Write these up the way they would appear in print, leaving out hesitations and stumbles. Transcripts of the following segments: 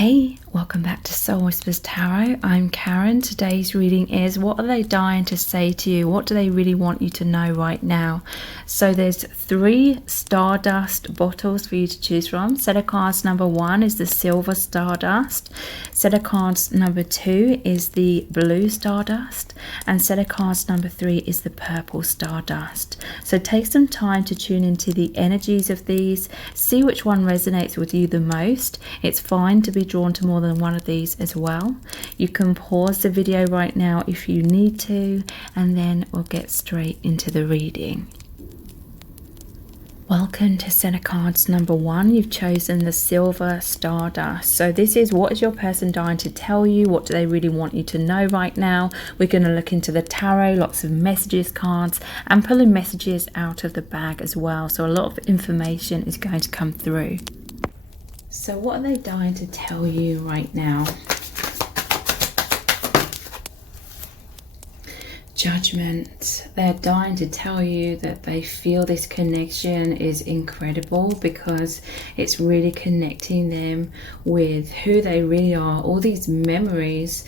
Hey, welcome back to Soul Whispers Tarot. I'm Karen. Today's reading is, what are they dying to say to you? What do they really want you to know right now? So there's 3 Stardust bottles for you to choose from. Set of cards number 1 is the Silver Stardust. Set of cards number 2 is the Blue Stardust. And set of cards number 3 is the Purple Stardust. So take some time to tune into the energies of these. See which one resonates with you the most. It's fine to be drawn to more than one of these as well. You can pause the video right now if you need to, and then we'll get straight into the reading. Welcome to set of cards number 1. You've chosen the Silver Stardust. So this is, what is your person dying to tell you? What do they really want you to know right now? We're going to look into the tarot, lots of messages cards, and pulling messages out of the bag as well. So a lot of information is going to come through. So what are they dying to tell you right now? Judgment. They're dying to tell you that they feel this connection is incredible because it's really connecting them with who they really are. All these memories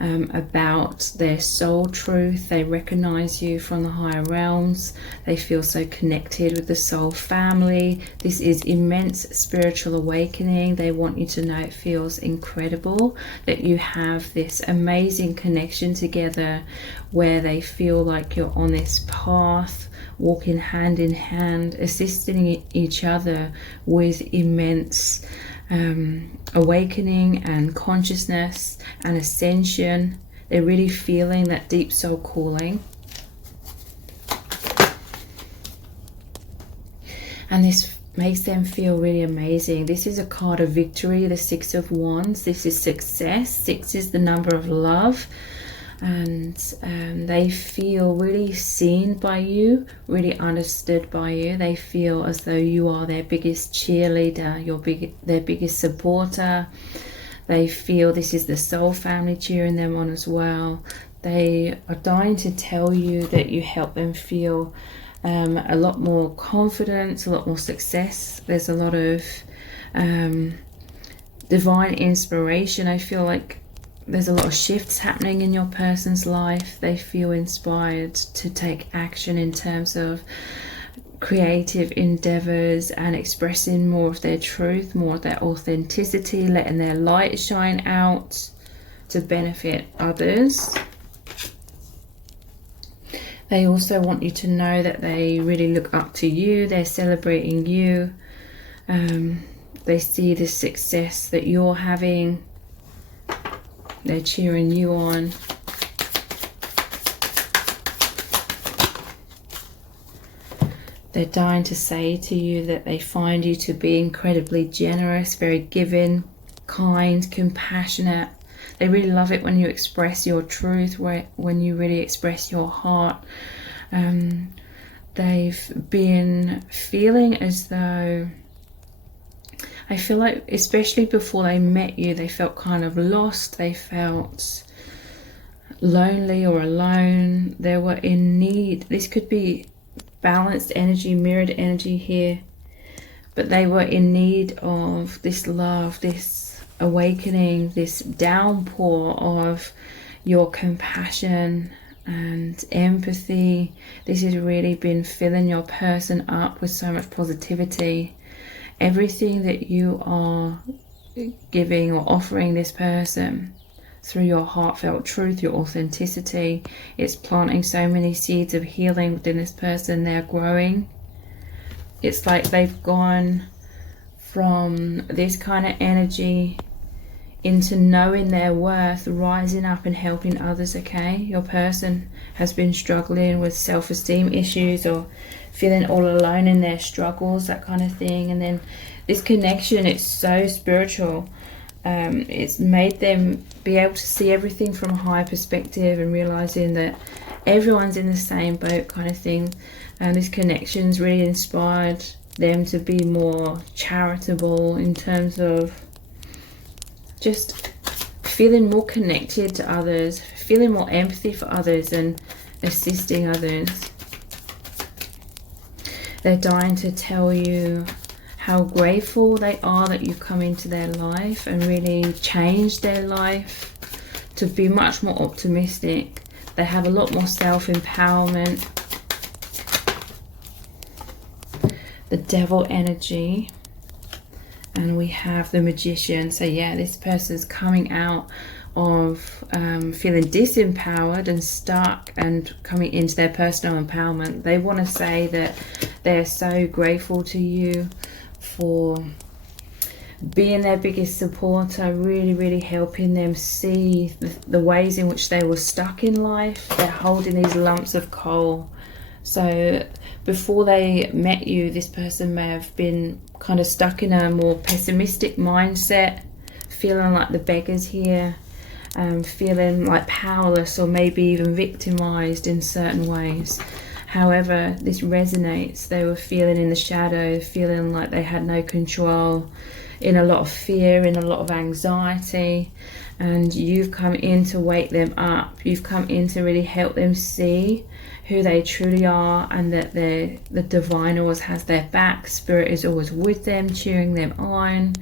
about their soul truth. They recognize you from the higher realms. They feel so connected with the soul family. This is immense spiritual awakening. They want you to know it feels incredible that you have this amazing connection together where they feel like you're on this path, walking hand in hand, assisting each other with immense awakening and consciousness and ascension. They're really feeling that deep soul calling. And this makes them feel really amazing. This is a card of victory, the 6 of Wands. This is success. 6 is the number of love. And they feel really seen by you, really understood by you. They feel as though you are their biggest cheerleader, their biggest supporter. They feel this is the soul family cheering them on as well. They are dying to tell you that you help them feel a lot more confidence, a lot more success. There's a lot of divine inspiration. I feel like there's a lot of shifts happening in your person's life. They feel inspired to take action in terms of creative endeavors and expressing more of their truth, more of their authenticity, letting their light shine out to benefit others. They also want you to know that they really look up to you. They're celebrating you. They see the success that you're having. They're cheering you on. They're dying to say to you that they find you to be incredibly generous, very giving, kind, compassionate. They really love it when you express your truth, when you really express your heart. They've been feeling as though, I feel like, especially before they met you, they felt kind of lost. They felt lonely or alone. They were in need. This could be balanced energy, mirrored energy here. But they were in need of this love, this awakening, this downpour of your compassion and empathy. This has really been filling your person up with so much positivity. Everything that you are giving or offering this person through your heartfelt truth, your authenticity, it's planting so many seeds of healing within this person. They're growing. It's like they've gone from this kind of energy into knowing their worth, rising up and helping others, okay? Your person has been struggling with self-esteem issues or feeling all alone in their struggles, that kind of thing. And then this connection, it's so spiritual. It's made them be able to see everything from a higher perspective and realizing that everyone's in the same boat, kind of thing. And this connection's really inspired them to be more charitable in terms of just feeling more connected to others, feeling more empathy for others and assisting others. They're dying to tell you how grateful they are that you've come into their life and really changed their life to be much more optimistic. They have a lot more self-empowerment. The Devil energy. And we have the Magician. So yeah, this person's coming out of feeling disempowered and stuck and coming into their personal empowerment. They want to say that they're so grateful to you for being their biggest supporter, really helping them see the ways in which they were stuck in life. They're holding these lumps of coal. So before they met you, this person may have been kind of stuck in a more pessimistic mindset, feeling like the beggars here, feeling like powerless or maybe even victimized in certain ways. However, this resonates. They were feeling in the shadow, feeling like they had no control, in a lot of fear, in a lot of anxiety, and you've come in to wake them up. You've come in to really help them see who they truly are, and that the divine always has their back. Spirit is always with them, cheering them on,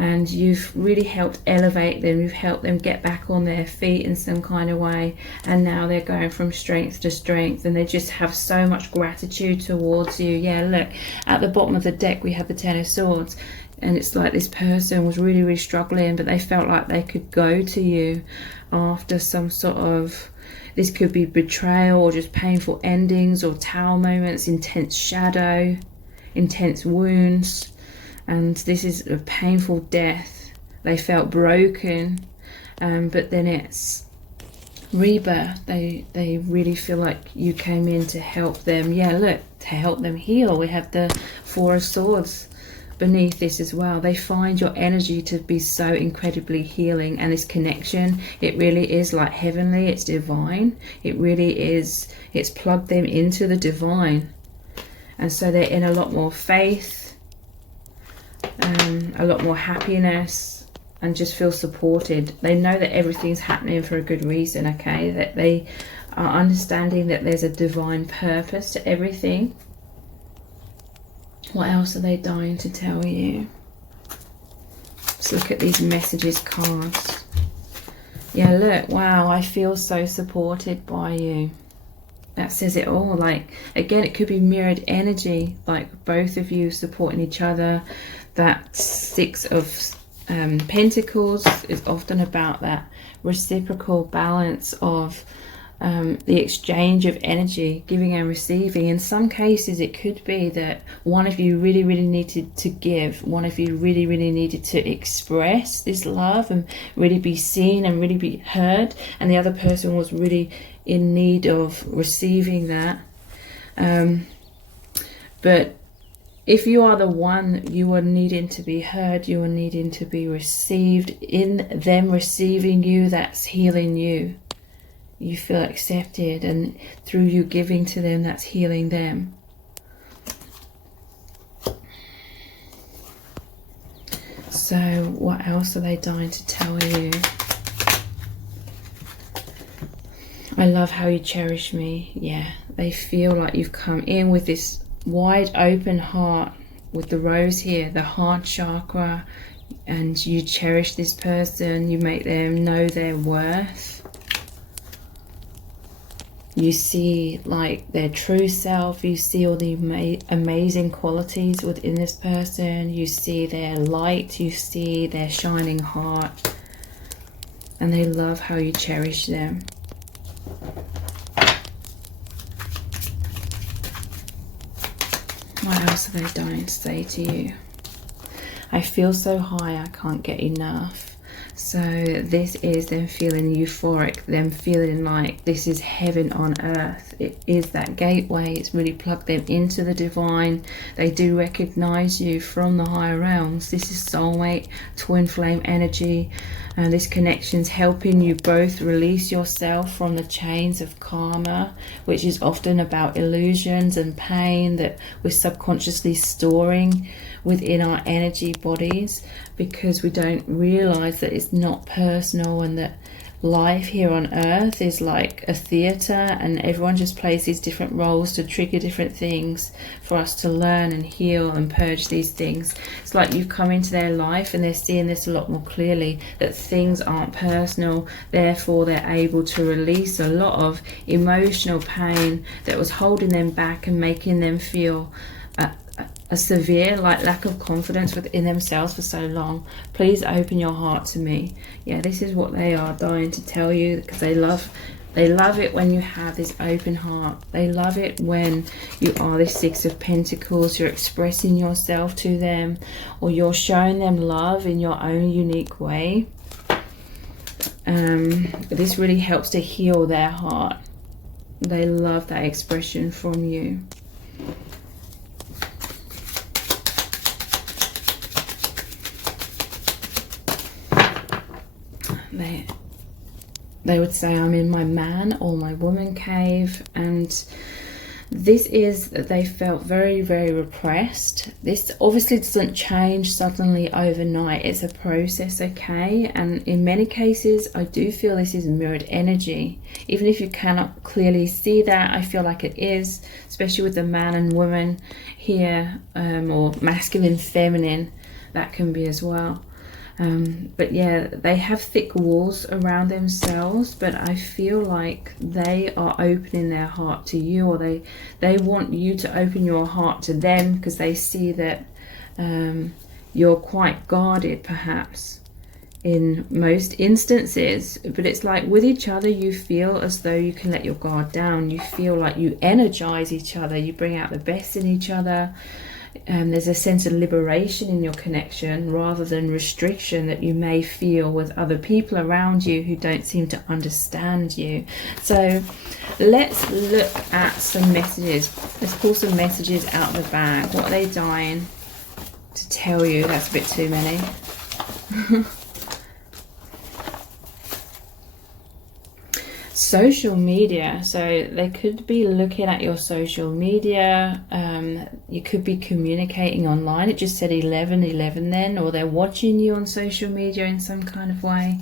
and you've really helped elevate them. You've helped them get back on their feet in some kind of way, and now they're going from strength to strength, and they just have so much gratitude towards you. Yeah, look, at the bottom of the deck we have the Ten of Swords, and it's like this person was really struggling, but they felt like they could go to you after some sort of, this could be betrayal or just painful endings or tower moments, intense shadow, intense wounds, and this is a painful death. They felt broken, but then it's rebirth. They really feel like you came in to help them. Yeah, look, to help them heal. We have the Four of Swords beneath this as well. They find your energy to be so incredibly healing, and this connection, it really is like heavenly, it's divine, it really is, it's plugged them into the divine, and so they're in a lot more faith, a lot more happiness, and just feel supported. They know that everything's happening for a good reason, okay, that they are understanding that there's a divine purpose to everything. What else are they dying to tell you? Let's look at these messages cards. Yeah, look, wow, I feel so supported by you. That says it all. Like, again, it could be mirrored energy, like both of you supporting each other. That Six of Pentacles is often about that reciprocal balance of the exchange of energy, giving and receiving. In some cases it could be that one of you really needed to give, one of you really needed to express this love and really be seen and really be heard, and the other person was really in need of receiving that. But if you are the one, you are needing to be heard, you are needing to be received. In them receiving you, that's healing you. You feel accepted, and through you giving to them, that's healing them. So what else are they dying to tell you? I love how you cherish me. Yeah, they feel like you've come in with this wide open heart with the rose here, the heart chakra, and you cherish this person. You make them know their worth. You see like their true self. You see all the amazing qualities within this person. You see their light. You see their shining heart. And they love how you cherish them. What else are they dying to say to you? I feel so high, I can't get enough. So this is them feeling euphoric, them feeling like this is heaven on earth. It is that gateway. It's really plugged them into the divine. They do recognize you from the higher realms. This is soulmate, twin flame energy, and this connection's helping you both release yourself from the chains of karma, which is often about illusions and pain that we're subconsciously storing within our energy bodies, because we don't realize that it's not personal, and that life here on earth is like a theatre, and everyone just plays these different roles to trigger different things for us to learn and heal and purge these things. It's like you've come into their life and they're seeing this a lot more clearly, that things aren't personal, therefore they're able to release a lot of emotional pain that was holding them back and making them feel a severe lack of confidence within themselves for so long. Please open your heart to me. Yeah, this is what they are dying to tell you, because they love it when you have this open heart. They love it when you are this Six of Pentacles, you're expressing yourself to them, or you're showing them love in your own unique way. This really helps to heal their heart. They love that expression from you. They would say, I'm in my man or my woman cave, and this is that they felt very, very repressed. This obviously doesn't change suddenly overnight. It's a process, okay? And in many cases, I do feel this is mirrored energy. Even if you cannot clearly see that, I feel like it is, especially with the man and woman here, or masculine, feminine, that can be as well. But yeah, they have thick walls around themselves, but I feel like they are opening their heart to you, or they want you to open your heart to them, because they see that you're quite guarded perhaps in most instances. But it's like with each other, you feel as though you can let your guard down. You feel like you energize each other, you bring out the best in each other. There's a sense of liberation in your connection rather than restriction that you may feel with other people around you who don't seem to understand you. So let's look at some messages. Let's pull some messages out of the bag. What are they dying to tell you? That's a bit too many. Social media, so they could be looking at your social media. You could be communicating online. It just said 11:11 then, or they're watching you on social media in some kind of way.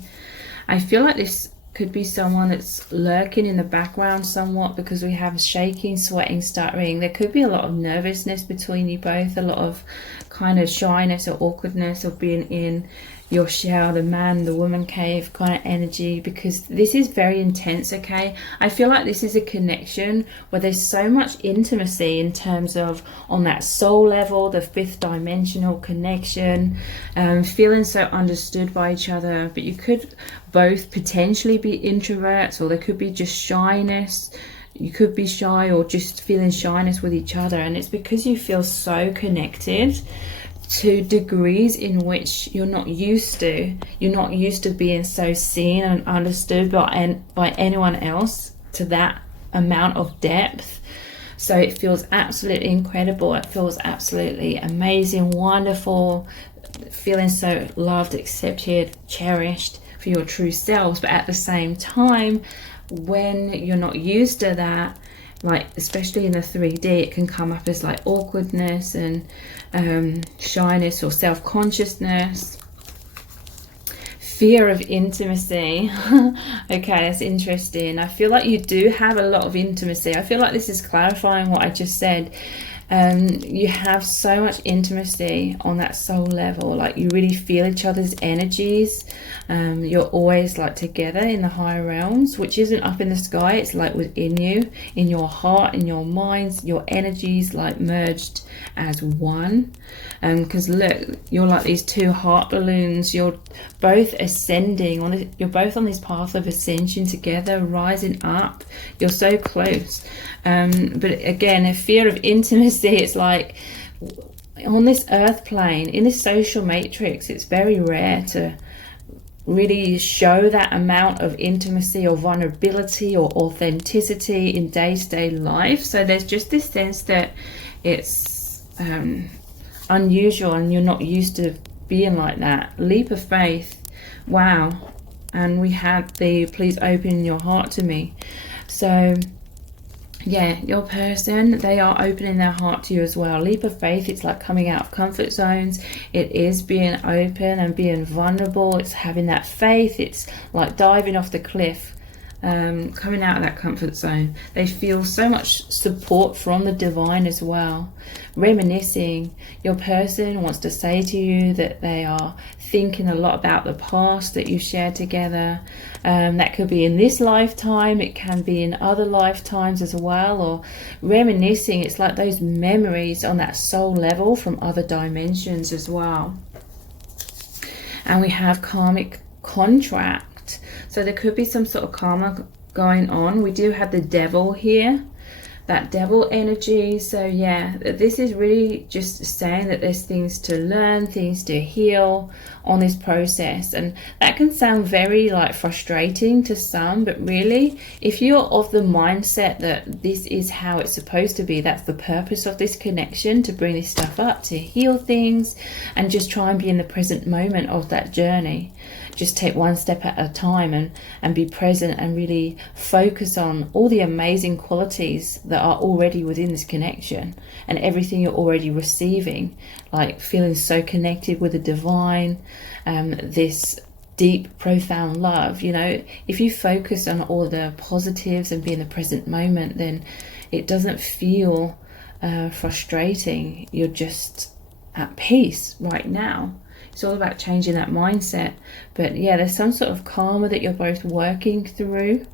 I feel like this could be someone that's lurking in the background somewhat, because we have shaking, sweating, stuttering. There could be a lot of nervousness between you both, a lot of kind of shyness or awkwardness, or being in your shell, the man, the woman cave kind of energy, because this is very intense, okay? I feel like this is a connection where there's so much intimacy in terms of on that soul level, the fifth dimensional connection, feeling so understood by each other. But you could both potentially be introverts, or there could be just shyness. You could be shy or just feeling shyness with each other, and it's because you feel so connected to degrees in which you're not used to. You're not used to being so seen and understood by anyone else to that amount of depth. So it feels absolutely incredible. It feels absolutely amazing, wonderful, feeling so loved, accepted, cherished for your true selves. But at the same time, when you're not used to that, like especially in the 3D, it can come up as like awkwardness and shyness or self-consciousness, fear of intimacy. Okay, that's interesting. I feel like you do have a lot of intimacy. I feel like this is clarifying what I just said. You have so much intimacy on that soul level, like you really feel each other's energies. You're always like together in the higher realms, which isn't up in the sky. It's like within you, in your heart, in your minds, your energies like merged as one. Because look, you're like these two heart balloons. You're both ascending on this, you're both on this path of ascension together, rising up. You're so close. But again, a fear of intimacy, it's like on this earth plane, in this social matrix, it's very rare to really show that amount of intimacy or vulnerability or authenticity in day-to-day life. So there's just this sense that it's unusual and you're not used to being like that. Leap of faith. Wow. And we had the please open your heart to me. So yeah, your person, they are opening their heart to you as well. Leap of faith, it's like coming out of comfort zones. It is being open and being vulnerable. It's having that faith. It's like diving off the cliff, coming out of that comfort zone. They feel so much support from the divine as well. Reminiscing, your person wants to say to you that they are thinking a lot about the past that you shared together. That could be in this lifetime, it can be in other lifetimes as well. Or reminiscing, it's like those memories on that soul level from other dimensions as well. And we have karmic contract. So there could be some sort of karma going on. We do have the devil here, that devil energy. So yeah, this is really just saying that there's things to learn, things to heal on this process. And that can sound very like frustrating to some, but really, if you're of the mindset that this is how it's supposed to be, that's the purpose of this connection, to bring this stuff up, to heal things, and just try and be in the present moment of that journey. Just take one step at a time and be present and really focus on all the amazing qualities that are already within this connection and everything you're already receiving, like feeling so connected with the divine, this deep, profound love. You know, if you focus on all the positives and be in the present moment, then it doesn't feel frustrating. You're just at peace right now. It's all about changing that mindset. But yeah, there's some sort of karma that you're both working through,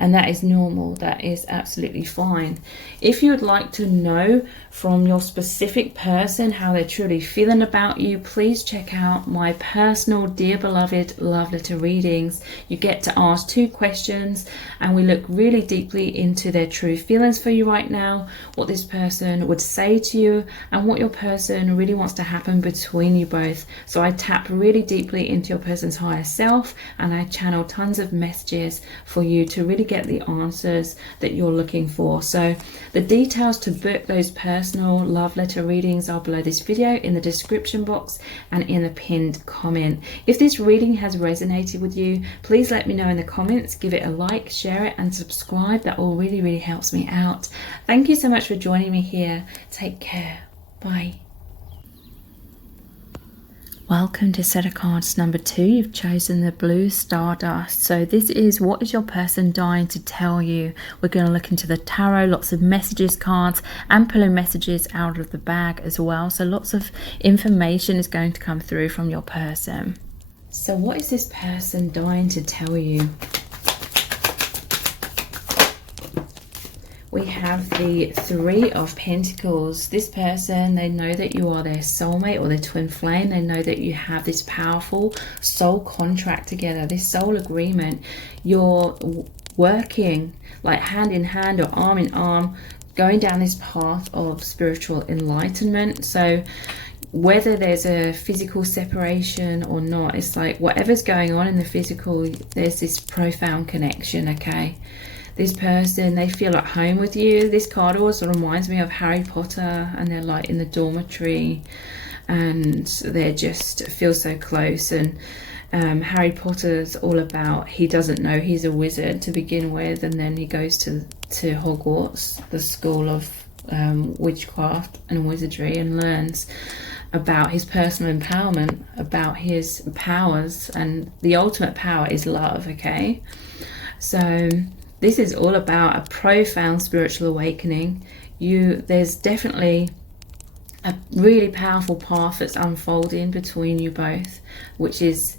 and that is normal. That is absolutely fine. If you would like to know from your specific person how they're truly feeling about you, please check out my personal Dear Beloved Love Letter readings. You get to ask 2 questions and we look really deeply into their true feelings for you right now, what this person would say to you, and what your person really wants to happen between you both. So I tap really deeply into your person's higher self, and I channel tons of messages for you to really get the answers that you're looking for. So the details to book those personal love letter readings are below this video in the description box and in the pinned comment. If this reading has resonated with you, please let me know in the comments. Give it a like, share it, and subscribe. That all really helps me out. Thank you so much for joining me here. Take care. Bye. Welcome to set of cards number 2. You've chosen the blue Stardust. So this is, what is your person dying to tell you? We're going to look into the tarot, lots of messages cards, and pulling messages out of the bag as well. So lots of information is going to come through from your person. So what is this person dying to tell you? We have the 3 of Pentacles. This person, they know that you are their soulmate or their twin flame. They know that you have this powerful soul contract together, this soul agreement. You're working like hand in hand or arm in arm, going down this path of spiritual enlightenment. So whether there's a physical separation or not, it's like whatever's going on in the physical, there's this profound connection, okay? This person, they feel at home with you. This card also reminds me of Harry Potter, and they're like in the dormitory and they just feel so close. And Harry Potter's all about, he doesn't know he's a wizard to begin with, and then he goes to Hogwarts, the school of witchcraft and wizardry, and learns about his personal empowerment, about his powers, and the ultimate power is love, okay? So this is all about a profound spiritual awakening. There's definitely a really powerful path that's unfolding between you both, which is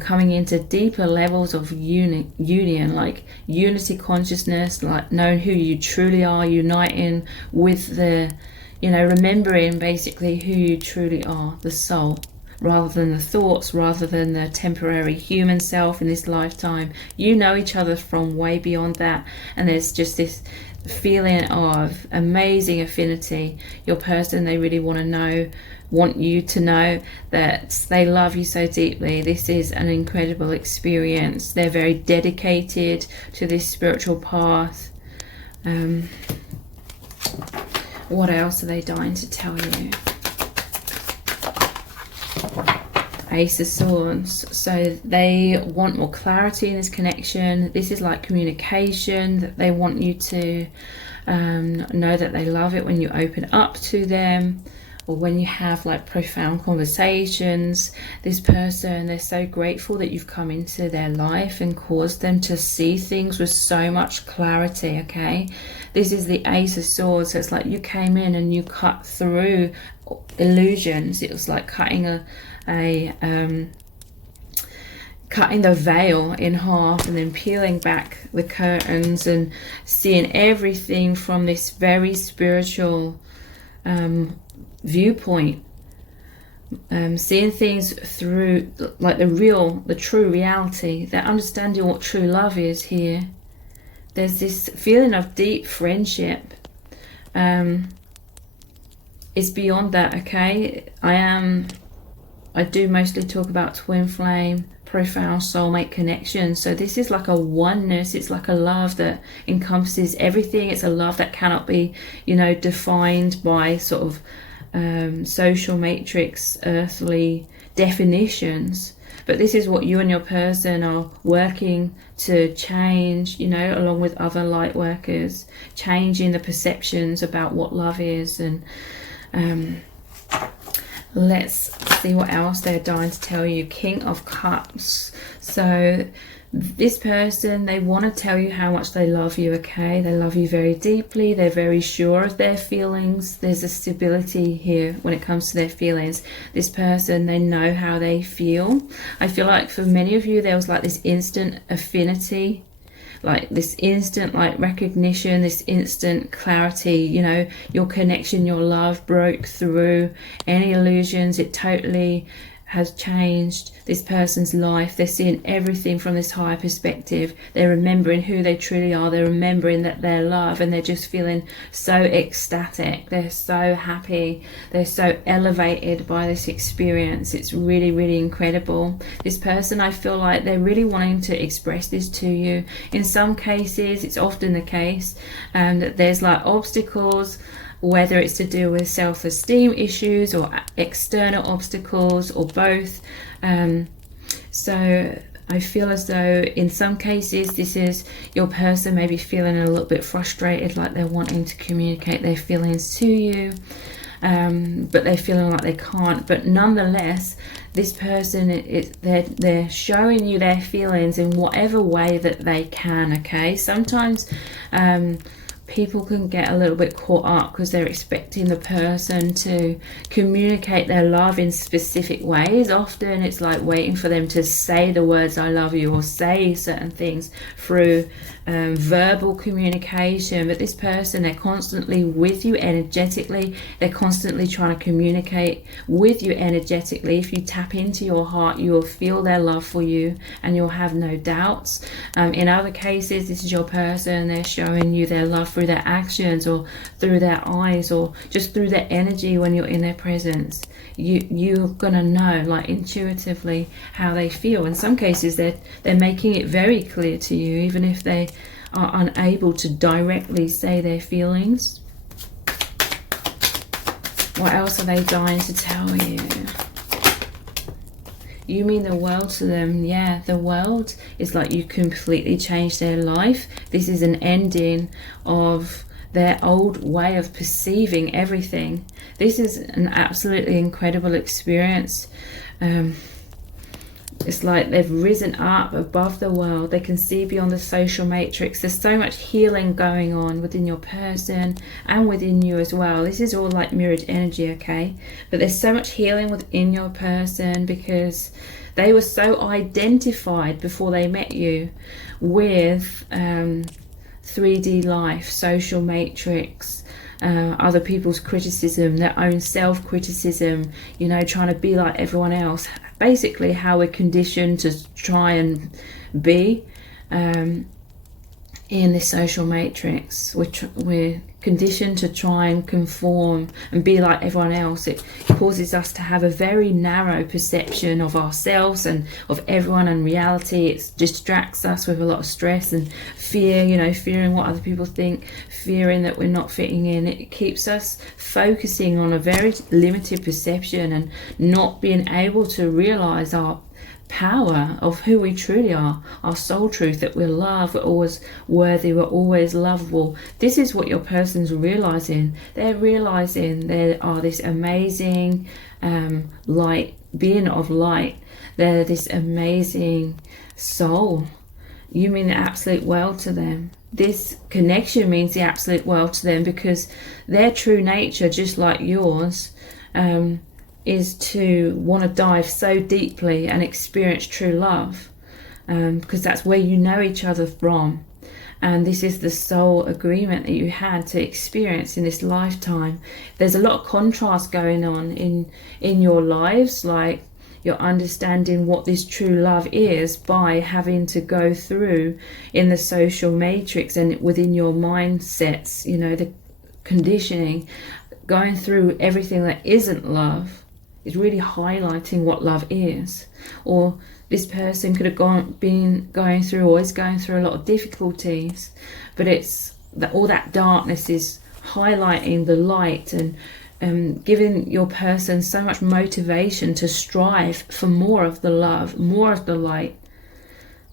coming into deeper levels of union, like unity consciousness, like knowing who you truly are, uniting with the, remembering basically who you truly are, the soul, rather than the thoughts, rather than the temporary human self in this lifetime. You know each other from way beyond that, and there's just this feeling of amazing affinity. Your person, they really want you to know that they love you so deeply. This is an incredible experience. They're very dedicated to this spiritual path. What else are they dying to tell you? Ace of Swords. So they want more clarity in this connection. This is like communication, that they want you to know that they love it when you open up to them, or when you have like profound conversations. This person, they're so grateful that you've come into their life and caused them to see things with so much clarity, okay? This is the Ace of Swords. So it's like you came in and you cut through illusions. It was like cutting cutting the veil in half and then peeling back the curtains and seeing everything from this very spiritual viewpoint, seeing things through like the true reality. They're understanding what true love is here. There's this feeling of deep friendship. It's beyond that, okay? I do mostly talk about twin flame, profound soulmate connection. So this is like a oneness. It's like a love that encompasses everything. It's a love that cannot be, defined by sort of social matrix, earthly definitions. But this is what you and your person are working to change, along with other light workers, changing the perceptions about what love is. And let's see what else they're dying to tell you. King of Cups. So this person, they want to tell you how much they love you, okay? They love you very deeply. They're very sure of their feelings. There's a stability here when it comes to their feelings. This person, they know how they feel. I feel like for many of you, there was like this instant affinity, like this instant like recognition, this instant clarity, your connection, your love broke through any illusions. It totally has changed this person's life. They're seeing everything from this higher perspective. They're remembering who they truly are. They're remembering that they're loved, and they're just feeling so ecstatic. They're so happy. They're so elevated by this experience. It's really, really incredible. This person, I feel like they're really wanting to express this to you. In some cases, it's often the case that there's like obstacles, whether it's to do with self-esteem issues or external obstacles or both. So I feel as though in some cases this is your person maybe feeling a little bit frustrated, like they're wanting to communicate their feelings to you, but they're feeling like they can't. But nonetheless, this person, they're showing you their feelings in whatever way that they can, okay? Sometimes people can get a little bit caught up because they're expecting the person to communicate their love in specific ways. Often it's like waiting for them to say the words I love you, or say certain things through verbal communication. But this person, they're constantly with you energetically. They're constantly trying to communicate with you energetically. If you tap into your heart, you will feel their love for you and you'll have no doubts. In other cases, this is your person, they're showing you their love through their actions or through their eyes or just through their energy when you're in their presence. You're gonna know, like intuitively, how they feel. In some cases they're making it very clear to you, even if they are unable to directly say their feelings. What else are they dying to tell you? You mean the world to them. Yeah, the world is like you completely changed their life. This is an ending of their old way of perceiving everything. This is an absolutely incredible experience. It's like they've risen up above the world. They can see beyond the social matrix. There's so much healing going on within your person and within you as well. This is all like mirrored energy, okay? But there's so much healing within your person because they were so identified before they met you with 3D life, social matrix, other people's criticism, their own self-criticism, trying to be like everyone else. Basically how we're conditioned to try and be in this social matrix. We're conditioned to try and conform and be like everyone else, it causes us to have a very narrow perception of ourselves and of everyone and reality. It distracts us with a lot of stress and fear, fearing what other people think, fearing that we're not fitting in. It keeps us focusing on a very limited perception and not being able to realize our power of who we truly are, our soul truth, that we're loved, we're always worthy, we're always lovable. This is what your person's realizing. They're realizing they are this amazing light, being of light. They're this amazing soul. You mean the absolute world to them. This connection means the absolute world to them, because their true nature, just like yours, is to want to dive so deeply and experience true love, because that's where you know each other from. And this is the soul agreement that you had to experience in this lifetime. There's a lot of contrast going on in your lives, like you're understanding what this true love is by having to go through in the social matrix and within your mindsets, the conditioning, going through everything that isn't love. Is really highlighting what love is. Or this person could have been going through a lot of difficulties, but it's that all that darkness is highlighting the light and giving your person so much motivation to strive for more of the love, more of the light,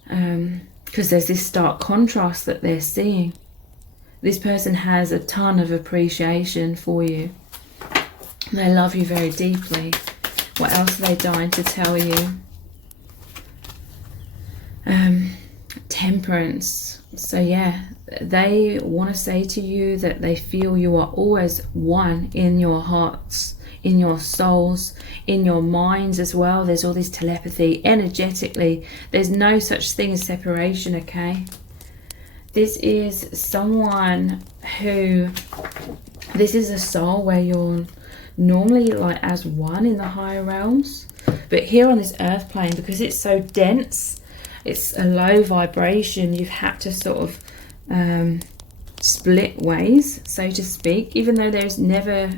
because there's this stark contrast that they're seeing. This person has a ton of appreciation for you. They love you very deeply. What else are they dying to tell you? Temperance. So yeah, they want to say to you that they feel you are always one in your hearts, in your souls, in your minds as well. There's all this telepathy. Energetically, there's no such thing as separation, okay? This is someone who... This is a soul where you're normally like as one in the higher realms, but here on this earth plane, because it's so dense, it's a low vibration, you've had to sort of split ways, so to speak, even though there's never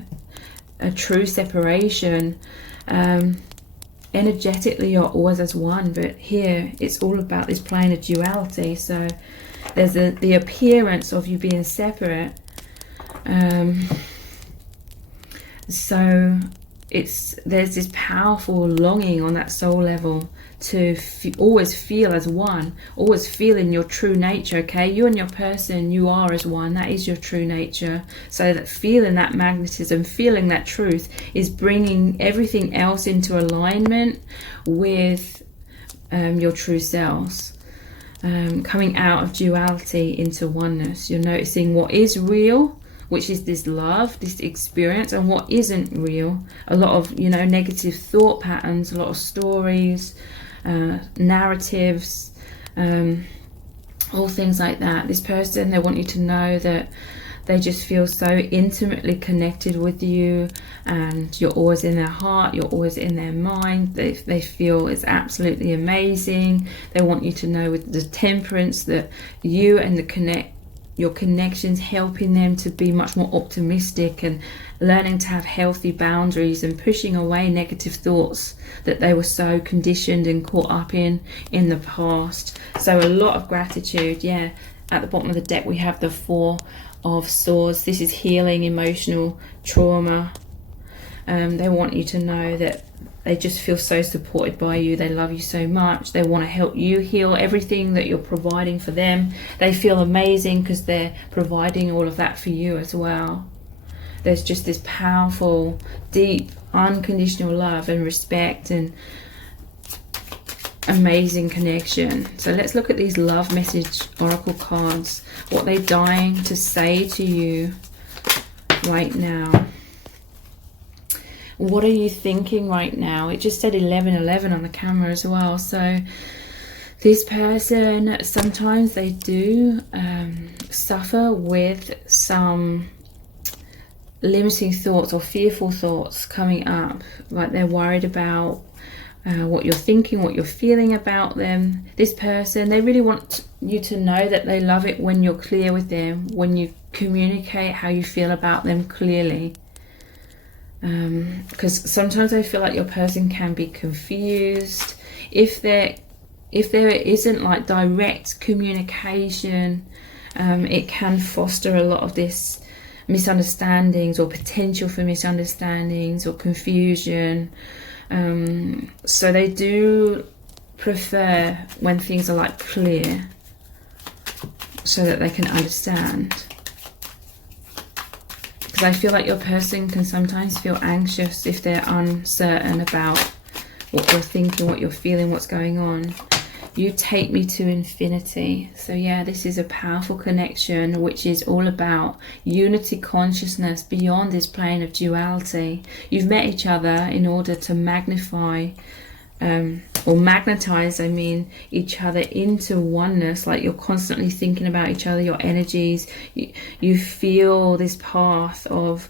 a true separation. Energetically you're always as one, but here it's all about this plane of duality. So there's the appearance of you being separate. So there's this powerful longing on that soul level to always feel as one, always feel in your true nature, okay? You and your person, you are as one. That is your true nature. So that feeling that magnetism, feeling that truth is bringing everything else into alignment with your true selves. Coming out of duality into oneness. You're noticing what is real, which is this love, this experience, and what isn't real. A lot of, negative thought patterns, a lot of stories, narratives, all things like that. This person, they want you to know that they just feel so intimately connected with you, and you're always in their heart, you're always in their mind. They feel it's absolutely amazing. They want you to know with the temperance that you and your connections helping them to be much more optimistic and learning to have healthy boundaries and pushing away negative thoughts that they were so conditioned and caught up in the past. So a lot of gratitude. Yeah, at the bottom of the deck we have the Four of Swords. This is healing emotional trauma. They want you to know that they just feel so supported by you. They love you so much. They want to help you heal everything that you're providing for them. They feel amazing because they're providing all of that for you as well. There's just this powerful, deep, unconditional love and respect and amazing connection. So let's look at these love message oracle cards. What they're dying to say to you right now. What are you thinking right now? It just said 1111 on the camera as well. So this person, sometimes they do suffer with some limiting thoughts or fearful thoughts coming up. Like they're worried about what you're thinking, what you're feeling about them. This person, they really want you to know that they love it when you're clear with them, when you've communicate how you feel about them clearly. Because sometimes I feel like your person can be confused. If there isn't like direct communication, it can foster a lot of this misunderstandings or potential for misunderstandings or confusion. So they do prefer when things are like clear, so that they can understand. Because I feel like your person can sometimes feel anxious if they're uncertain about what you're thinking, what you're feeling, what's going on. You take me to infinity. So yeah, this is a powerful connection which is all about unity consciousness beyond this plane of duality. You've met each other in order to magnify or magnetize, each other into oneness. Like you're constantly thinking about each other, your energies. You feel this path of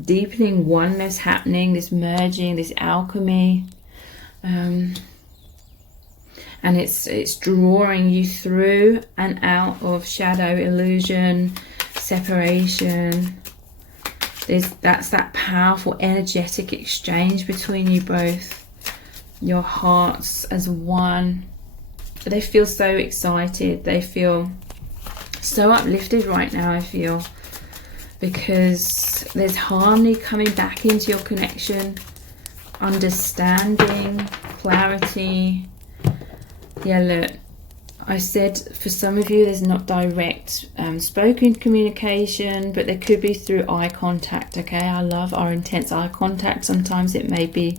deepening oneness happening, this merging, this alchemy. And it's drawing you through and out of shadow, illusion, separation. That's that powerful energetic exchange between you both. Your hearts as one. They feel so excited. They feel so uplifted right now, I feel. Because there's harmony coming back into your connection. Understanding, clarity. Yeah, look, I said for some of you there's not direct spoken communication, but there could be through eye contact, okay? I love our intense eye contact. Sometimes it may be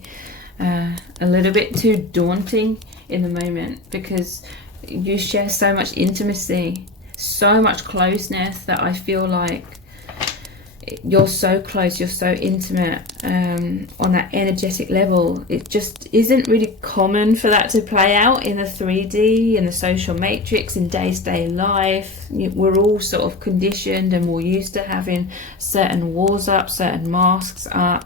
a little bit too daunting in the moment because you share so much intimacy, so much closeness, that I feel like you're so close, you're so intimate on that energetic level. It just isn't really common for that to play out in the 3D, in the social matrix, in day-to-day life. We're all sort of conditioned and we're used to having certain walls up, certain masks up.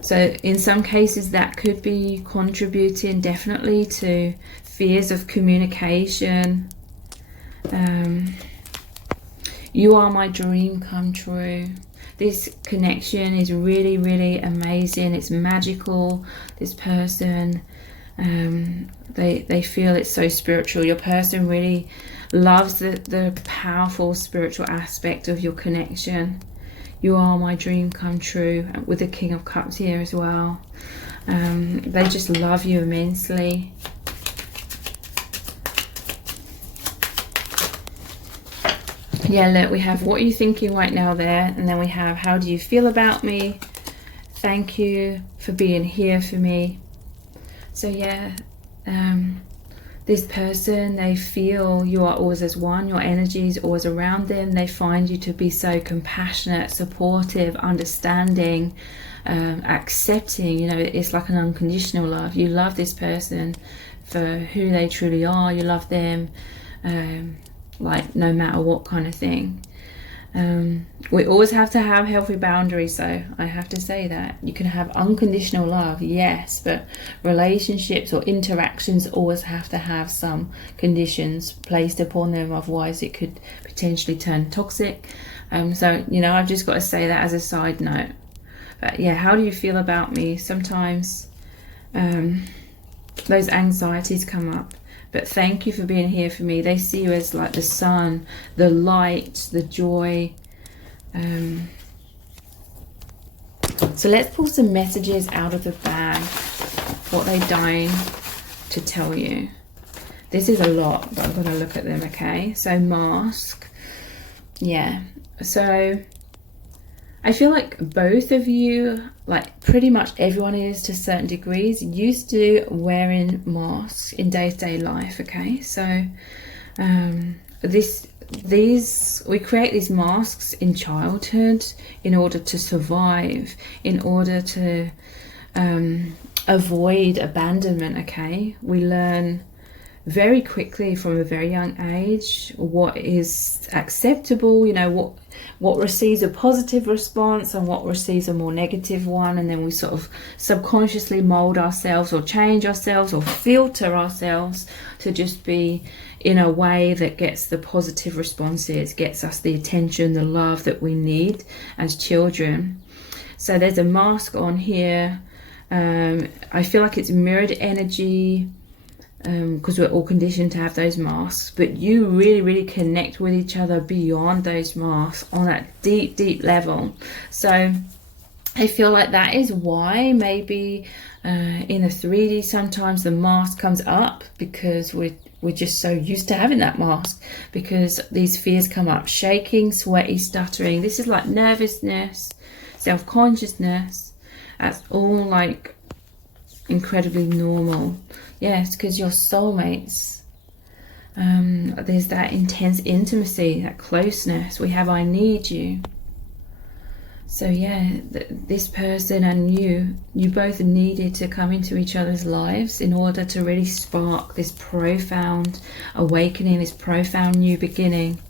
So in some cases that could be contributing definitely to fears of communication. You are my dream come true. This connection is really, really amazing. It's magical. This person, they feel it's so spiritual. Your person really loves the powerful spiritual aspect of your connection. You are my dream come true, with the King of Cups here as well. They just love you immensely. Yeah, look, we have what are you thinking right now there, and then we have how do you feel about me? Thank you for being here for me. So yeah, this person, they feel you are always as one, your energy is always around them. They find you to be so compassionate, supportive, understanding, accepting. You know, it's like an unconditional love. You love this person for who they truly are. You love them like no matter what kind of thing. We always have to have healthy boundaries, so I have to say that. You can have unconditional love, yes, but relationships or interactions always have to have some conditions placed upon them, otherwise it could potentially turn toxic. So, you know, I've just got to say that as a side note. But yeah, how do you feel about me? Sometimes those anxieties come up. But thank you for being here for me. They see you as like the sun, the light, the joy. So let's pull some messages out of the bag. What they deign to tell you. This is a lot, but I'm going to look at them, okay? So mask. Yeah. So I feel like both of you, like pretty much everyone is to certain degrees, used to wearing masks in day-to-day life, okay? So we create these masks in childhood in order to survive, in order to avoid abandonment, okay? We learn very quickly from a very young age what is acceptable, you know, what receives a positive response and what receives a more negative one, and then we sort of subconsciously mold ourselves or change ourselves or filter ourselves to just be in a way that gets the positive responses, gets us the attention, the love that we need as children. So there's a mask on here. I feel like it's mirrored energy, because we're all conditioned to have those masks, but you really connect with each other beyond those masks on that deep level. So I feel like that is why maybe in the 3D sometimes the mask comes up, because we're just so used to having that mask, because these fears come up: shaking, sweaty, stuttering. This is like nervousness, self-consciousness. That's all like incredibly normal. Yes, because your soulmates, there's that intense intimacy, that closeness. We have I need you. So yeah, this person and you both needed to come into each other's lives in order to really spark this profound awakening, this profound new beginning.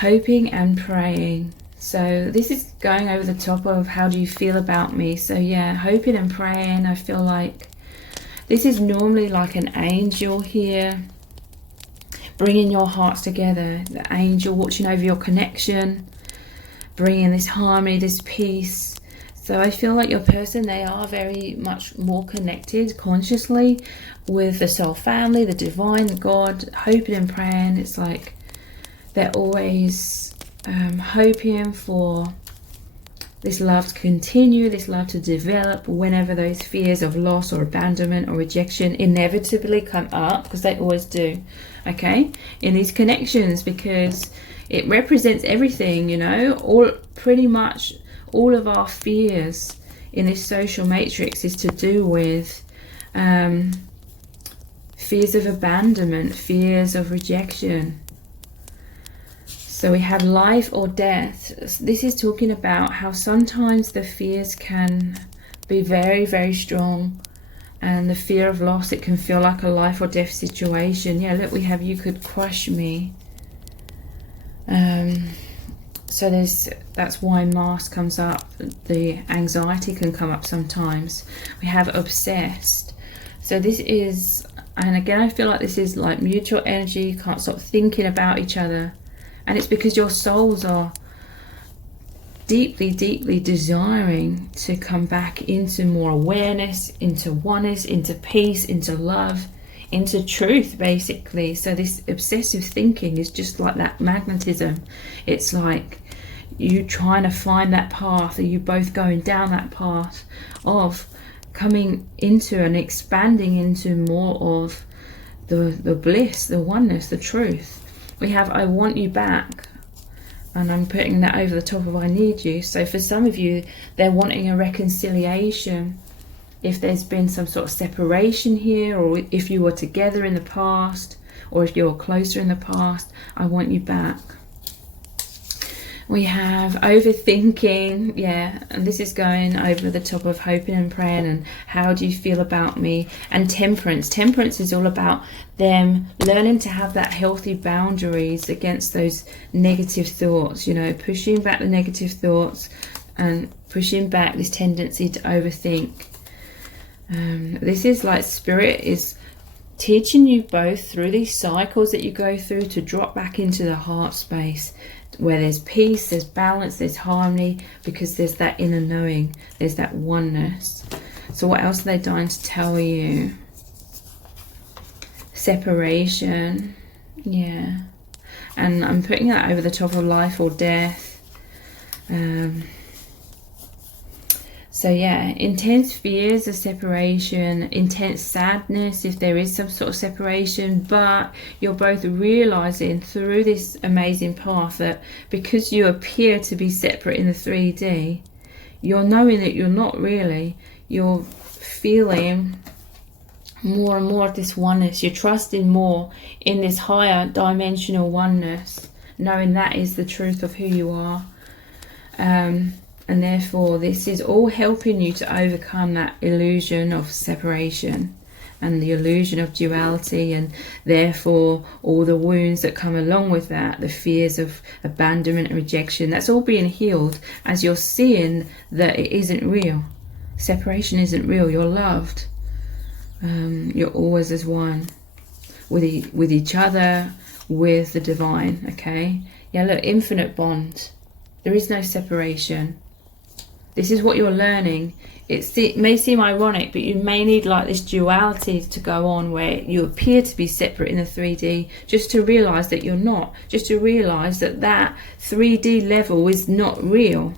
Hoping and praying. So this is going over the top of how do you feel about me. So yeah, hoping and praying, I feel like this is normally like an angel here, bringing your hearts together. The angel watching over your connection, bringing this harmony, this peace. So I feel like your person, they are very much more connected consciously with the soul family, the divine, God, hoping and praying. It's like they're always hoping for this love to continue, this love to develop whenever those fears of loss or abandonment or rejection inevitably come up, because they always do, okay, in these connections, because it represents everything, you know, pretty much all of our fears in this social matrix is to do with fears of abandonment, fears of rejection. So we have life or death. This is talking about how sometimes the fears can be very strong, and the fear of loss, it can feel like a life or death situation. Yeah, look, we have you could crush me. So that's why mask comes up. The anxiety can come up sometimes. We have obsessed. So this is, and again, I feel like this is like mutual energy. You can't stop thinking about each other. And it's because your souls are deeply desiring to come back into more awareness, into oneness, into peace, into love, into truth, basically. So this obsessive thinking is just like that magnetism. It's like you trying to find that path, or you both going down that path of coming into and expanding into more of the bliss, the oneness, the truth. We have I want you back, and I'm putting that over the top of I need you. So for some of you, they're wanting a reconciliation. If there's been some sort of separation here, or if you were together in the past, or if you're closer in the past, I want you back. We have overthinking, yeah, and this is going over the top of hoping and praying and how do you feel about me. And temperance. Temperance is all about them learning to have that healthy boundaries against those negative thoughts, you know, pushing back the negative thoughts and pushing back this tendency to overthink. This is like spirit is teaching you both through these cycles that you go through to drop back into the heart space, where there's peace, there's balance, there's harmony, because there's that inner knowing, there's that oneness. So what else are they dying to tell you? Separation, yeah. And I'm putting that over the top of life or death. So yeah, intense fears of separation, intense sadness if there is some sort of separation, but you're both realizing through this amazing path that because you appear to be separate in the 3D, you're knowing that you're not really. You're feeling more and more of this oneness. You're trusting more in this higher dimensional oneness, knowing that is the truth of who you are. And therefore this is all helping you to overcome that illusion of separation and the illusion of duality, and therefore all the wounds that come along with that, the fears of abandonment and rejection, that's all being healed as you're seeing that it isn't real. Separation isn't real. You're loved. You're always as one with each other, with the divine. Okay, yeah, look, infinite bond. There is no separation. This is what you're learning. It may seem ironic, but you may need like this duality to go on where you appear to be separate in the 3D, just to realize that you're not, just to realize that that 3D level is not real.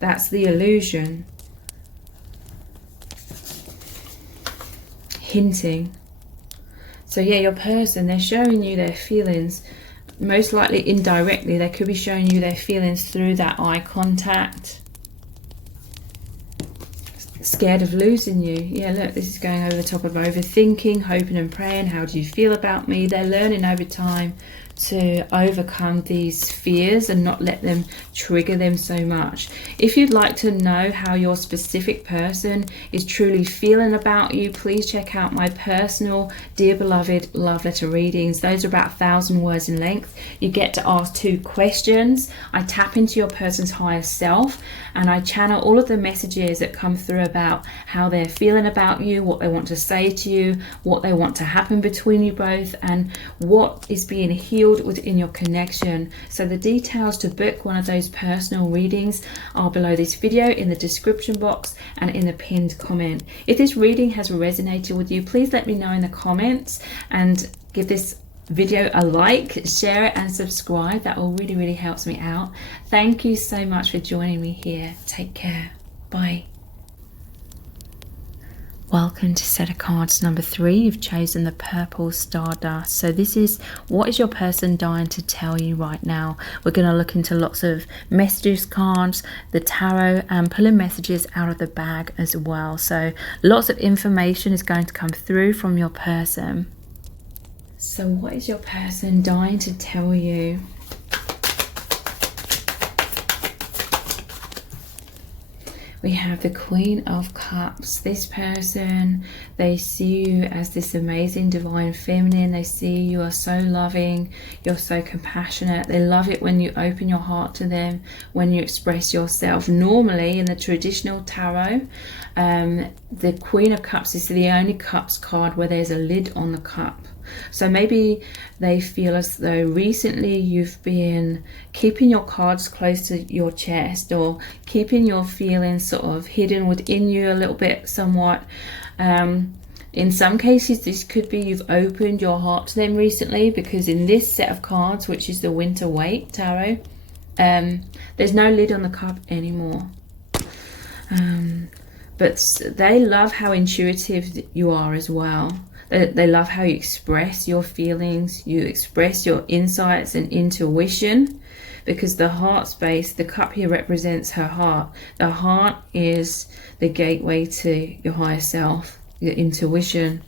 That's the illusion. Hinting. So yeah, your person, they're showing you their feelings, most likely indirectly. They could be showing you their feelings through that eye contact. Scared of losing you. Yeah, look, this is going over the top of overthinking, hoping and praying. How do you feel about me? They're learning over time to overcome these fears and not let them trigger them so much. If you'd like to know how your specific person is truly feeling about you, please check out my personal Dear Beloved love letter readings. Those are about 1,000 words in length. You get to ask 2 questions. I tap into your person's higher self and I channel all of the messages that come through about how they're feeling about you, what they want to say to you, what they want to happen between you both, and what is being healed within your connection. So the details to book one of those personal readings are below this video in the description box and in the pinned comment. If this reading has resonated with you, please let me know in the comments and give this video a like, share it and subscribe. That all really helps me out. Thank you so much for joining me here. Take care. Bye. Welcome to set of cards number 3. You've chosen the purple stardust. So this is, what is your person dying to tell you right now? We're going to look into lots of messages cards, the tarot, and pulling messages out of the bag as well. So lots of information is going to come through from your person. So what is your person dying to tell you? We have the Queen of Cups. This person, they see you as this amazing divine feminine. They see you are so loving, you're so compassionate. They love it when you open your heart to them, when you express yourself. Normally in the traditional tarot, the Queen of Cups is the only cups card where there's a lid on the cup. So maybe they feel as though recently you've been keeping your cards close to your chest, or keeping your feelings sort of hidden within you a little bit, somewhat. In some cases this could be you've opened your heart to them recently, because in this set of cards, which is the Winter Waite Tarot, there's no lid on the cup anymore. But they love how intuitive you are as well. They love how you express your feelings, you express your insights and intuition, because the heart space, the cup here represents her heart. The heart is the gateway to your higher self, your intuition.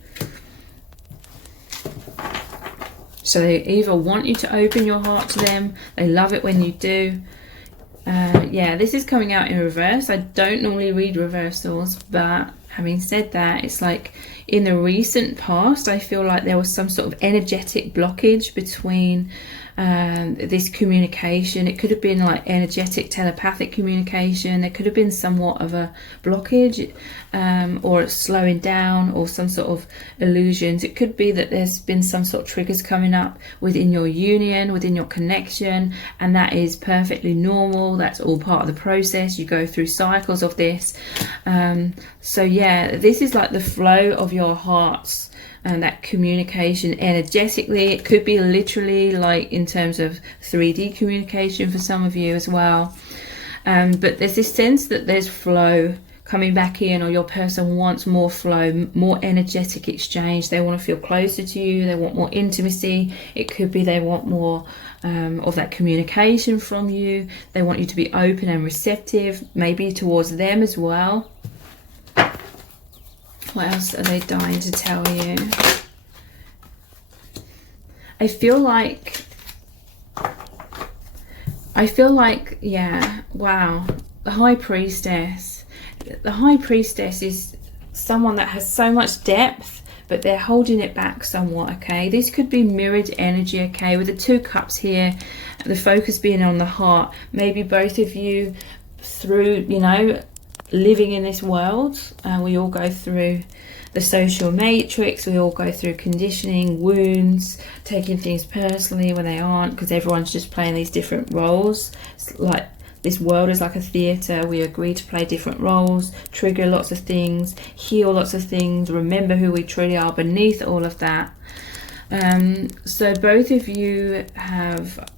So they either want you to open your heart to them, they love it when you do. Yeah, this is coming out in reverse. I don't normally read reversals, but having said that, it's like in the recent past, I feel like there was some sort of energetic blockage between this communication. It could have been like energetic telepathic communication. There could have been somewhat of a blockage, or slowing down, or some sort of illusions. It could be that there's been some sort of triggers coming up within your union, within your connection, and that is perfectly normal. That's all part of the process. You go through cycles of this. So yeah, this is like the flow of your hearts and that communication energetically. It could be literally, like in terms of 3D communication for some of you as well. But there's this sense that there's flow coming back in, or your person wants more flow, more energetic exchange. They want to feel closer to you, they want more intimacy. It could be they want more of that communication from you. They want you to be open and receptive, maybe towards them as well. What else are they dying to tell you? I feel like, yeah, wow, the High Priestess. The High Priestess is someone that has so much depth, but they're holding it back somewhat, okay? This could be mirrored energy, okay? With the 2 cups here, the focus being on the heart. Maybe both of you, through, you know, living in this world, we all go through the social matrix, we all go through conditioning, wounds, taking things personally when they aren't, because everyone's just playing these different roles. It's like this world is like a theatre. We agree to play different roles, trigger lots of things, heal lots of things, remember who we truly are beneath all of that. So both of you have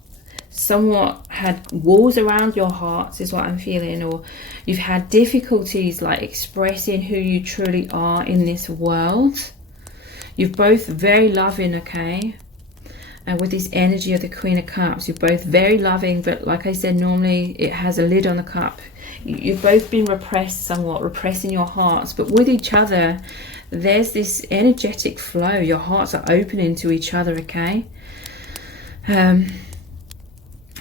somewhat had walls around your hearts, is what I'm feeling, or you've had difficulties like expressing who you truly are in this world. You're both very loving, okay? And with this energy of the Queen of Cups, you're both very loving, but like I said, normally it has a lid on the cup. You've both been repressed somewhat, repressing your hearts, but with each other there's this energetic flow. Your hearts are opening to each other, okay?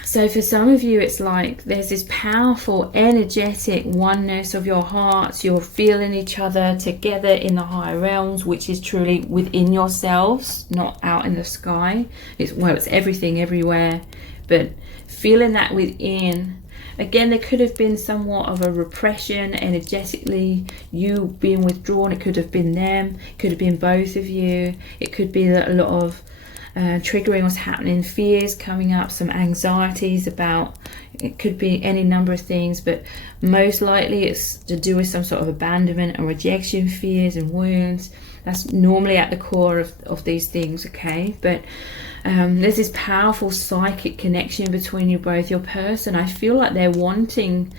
So for some of you, it's like there's this powerful energetic oneness of your hearts. You're feeling each other together in the higher realms, which is truly within yourselves, not out in the sky. It's everything, everywhere, but feeling that within. Again, there could have been somewhat of a repression energetically, you being withdrawn. It could have been them, it could have been both of you. It could be that a lot of triggering what's happening, fears coming up, some anxieties about, it could be any number of things, but most likely it's to do with some sort of abandonment and rejection, fears and wounds. That's normally at the core of these things, okay? But there's this powerful psychic connection between you both. Your person, I feel like they're wanting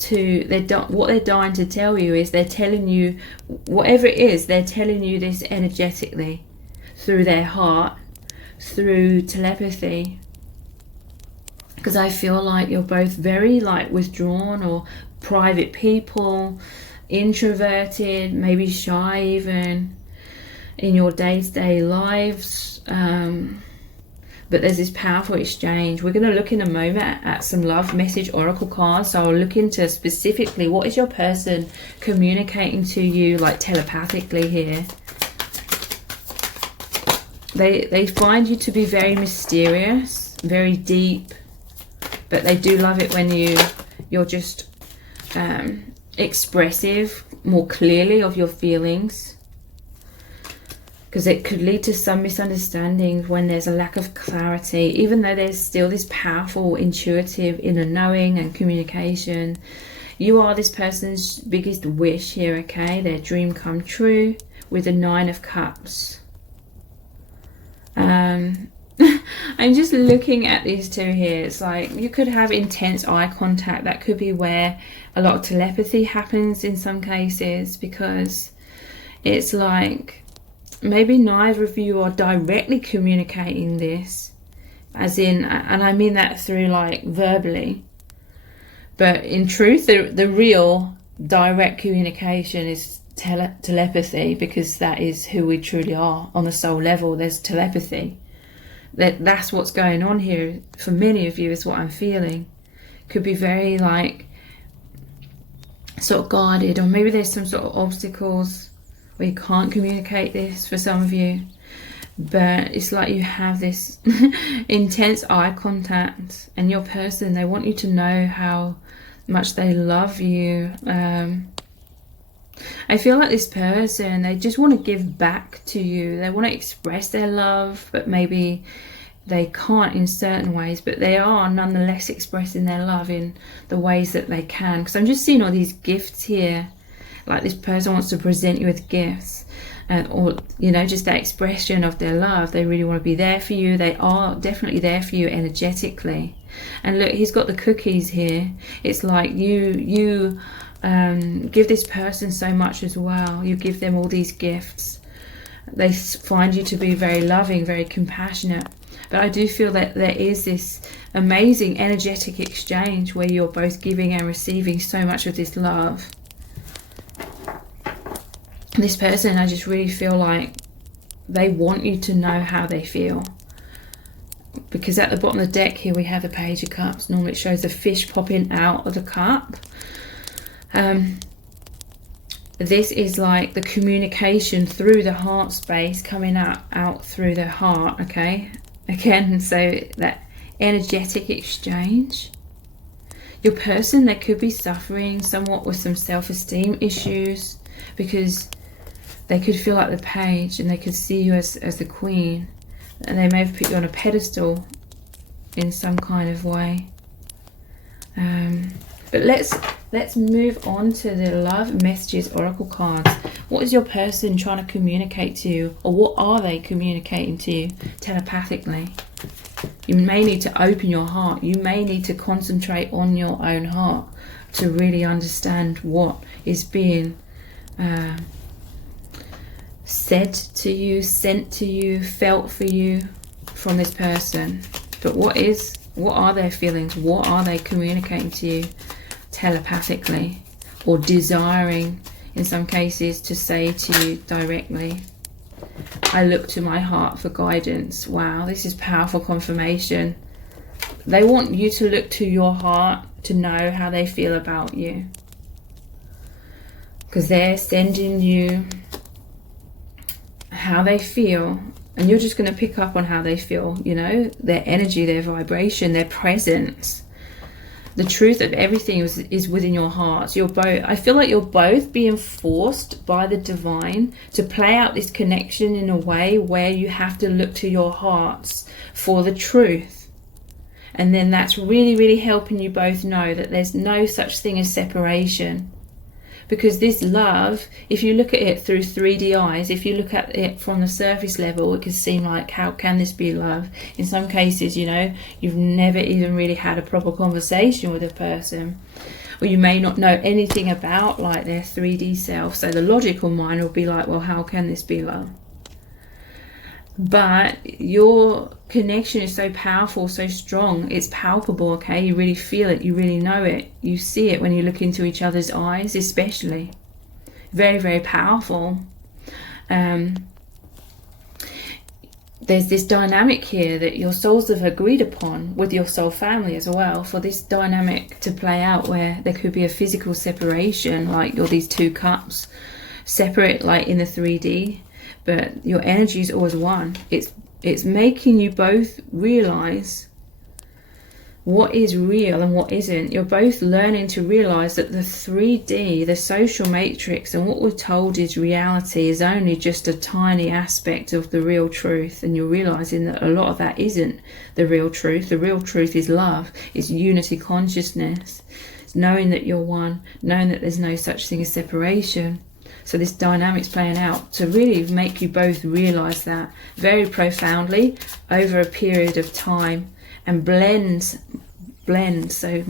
to, what they're dying to tell you is, they're telling you, whatever it is, they're telling you this energetically through their heart, through telepathy, because I feel like you're both very like withdrawn or private people, introverted, maybe shy even in your day-to-day lives, but there's this powerful exchange. We're going to look in a moment at some love message oracle cards, so I'll look into specifically what is your person communicating to you like telepathically here. They find you to be very mysterious, very deep, but they do love it when you're just expressive more clearly of your feelings, because it could lead to some misunderstandings when there's a lack of clarity, even though there's still this powerful intuitive inner knowing and communication. You are this person's biggest wish here, okay? Their dream come true with the 9 of Cups. I'm just looking at these two here. It's like you could have intense eye contact. That could be where a lot of telepathy happens in some cases, because it's like maybe neither of you are directly communicating this, as in, and I mean that through like verbally, but in truth the real direct communication is telepathy, because that is who we truly are on the soul level. There's telepathy. That's what's going on here for many of you, is what I'm feeling. Could be very like sort of guarded, or maybe there's some sort of obstacles where you can't communicate this for some of you, but it's like you have this intense eye contact, and your person, they want you to know how much they love you. I feel like this person, they just want to give back to you. They want to express their love, but maybe they can't in certain ways, but they are nonetheless expressing their love in the ways that they can. Because I'm just seeing all these gifts here, like this person wants to present you with gifts, or you know, just that expression of their love. They really want to be there for you. They are definitely there for you energetically. And look, he's got the cookies here. It's like you give this person so much as well. You give them all these gifts. They find you to be very loving, very compassionate. But I do feel that there is this amazing energetic exchange where you're both giving and receiving so much of this love. This person, I just really feel like they want you to know how they feel. Because at the bottom of the deck here we have the Page of Cups. Normally it shows a fish popping out of the cup. There this is like the communication through the heart space coming out through the heart, okay? Again, so that energetic exchange. Your person, they could be suffering somewhat with some self-esteem issues, because they could feel like the page and they could see you as the queen, and they may have put you on a pedestal in some kind of way. But let's move on to the love messages oracle cards. What is your person trying to communicate to you, or what are they communicating to you telepathically? You may need to open your heart. You may need to concentrate on your own heart to really understand what is being said to you, sent to you, felt for you from this person. But what are their feelings? What are they communicating to you telepathically, or desiring in some cases to say to you directly? I look to my heart for guidance. Wow, this is powerful confirmation. They want you to look to your heart to know how they feel about you, because they're sending you how they feel, and you're just going to pick up on how they feel, you know, their energy, their vibration, their presence. The truth of everything is within your hearts. I feel like you're both being forced by the divine to play out this connection in a way where you have to look to your hearts for the truth. And then that's really, really helping you both know that there's no such thing as separation. Because this love, if you look at it through 3D eyes, if you look at it from the surface level, it can seem like, how can this be love? In some cases, you know, you've never even really had a proper conversation with a person, or you may not know anything about like their 3D self. So the logical mind will be like, well, how can this be love? But your connection is so powerful, so strong, it's palpable, okay? You really feel it, you really know it, you see it when you look into each other's eyes, especially. Very, very powerful. There's this dynamic here that your souls have agreed upon with your soul family as well, for this dynamic to play out, where there could be a physical separation, like you're these two cups separate, like in the 3D, but your energy is always one. It's making you both realize what is real and what isn't. You're both learning to realize that the 3D, the social matrix, and what we're told is reality is only just a tiny aspect of the real truth. And you're realizing that a lot of that isn't the real truth. The real truth is love, is unity consciousness. It's knowing that you're one, knowing that there's no such thing as separation. So this dynamic's playing out to really make you both realize that very profoundly over a period of time, and blend, so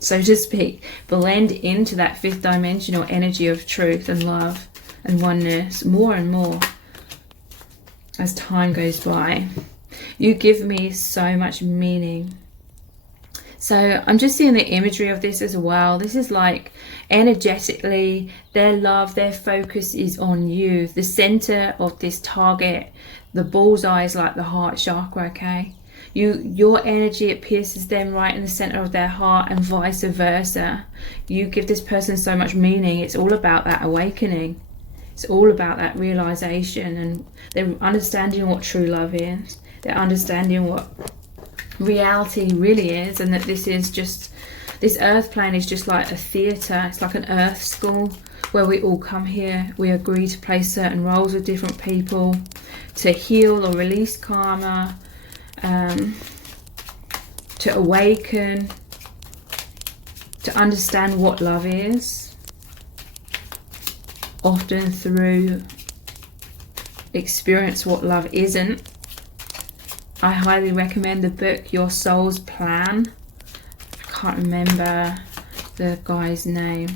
to speak, blend into that fifth dimensional energy of truth and love and oneness more and more as time goes by. You give me so much meaning. So I'm just seeing the imagery of this as well. This is like energetically, their love, their focus is on you. The center of this target, the bullseye is like the heart chakra, okay? Your energy, it pierces them right in the center of their heart, and vice versa. You give this person so much meaning. It's all about that awakening. It's all about that realization, and they're understanding what true love is. They're understanding what reality really is, and that this earth plane is just like a theatre. It's like an earth school where we all come here, we agree to play certain roles with different people to heal or release karma, to awaken, to understand what love is, often through experience what love isn't. I highly recommend the book Your Soul's Plan. I can't remember the guy's name,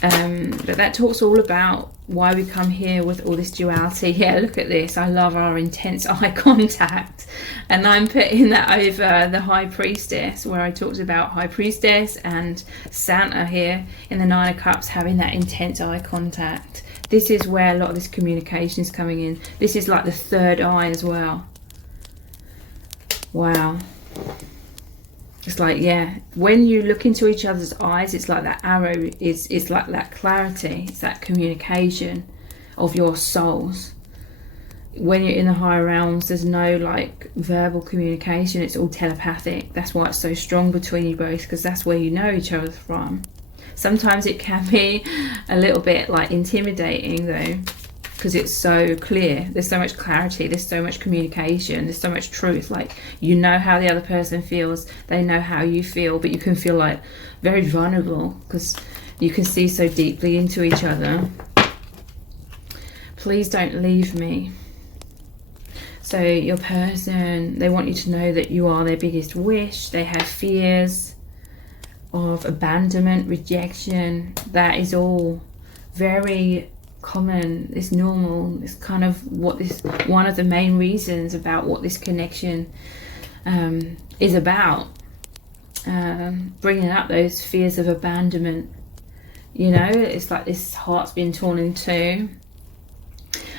but that talks all about why we come here with all this duality. Yeah, look at this. I love our intense eye contact, and I'm putting that over the High Priestess, where I talked about High Priestess and Santa here in the Nine of Cups having that intense eye contact. This is where a lot of this communication is coming in. This is like the third eye as well. Wow. It's like, yeah, when you look into each other's eyes, it's like that arrow is like that clarity. It's that communication of your souls. When you're in the higher realms, there's no like verbal communication. It's all telepathic. That's why it's so strong between you both, because that's where you know each other from. Sometimes it can be a little bit like intimidating though, because it's so clear. There's so much clarity, there's so much communication, there's so much truth. Like, you know how the other person feels, they know how you feel, but you can feel like very vulnerable because you can see so deeply into each other. Please don't leave me. So your person, they want you to know that you are their biggest wish. They have fears of abandonment, rejection. That is all very common. It's normal. It's kind of what this, one of the main reasons about what this connection is about. Bringing up those fears of abandonment. You know, it's like this heart's been torn in two.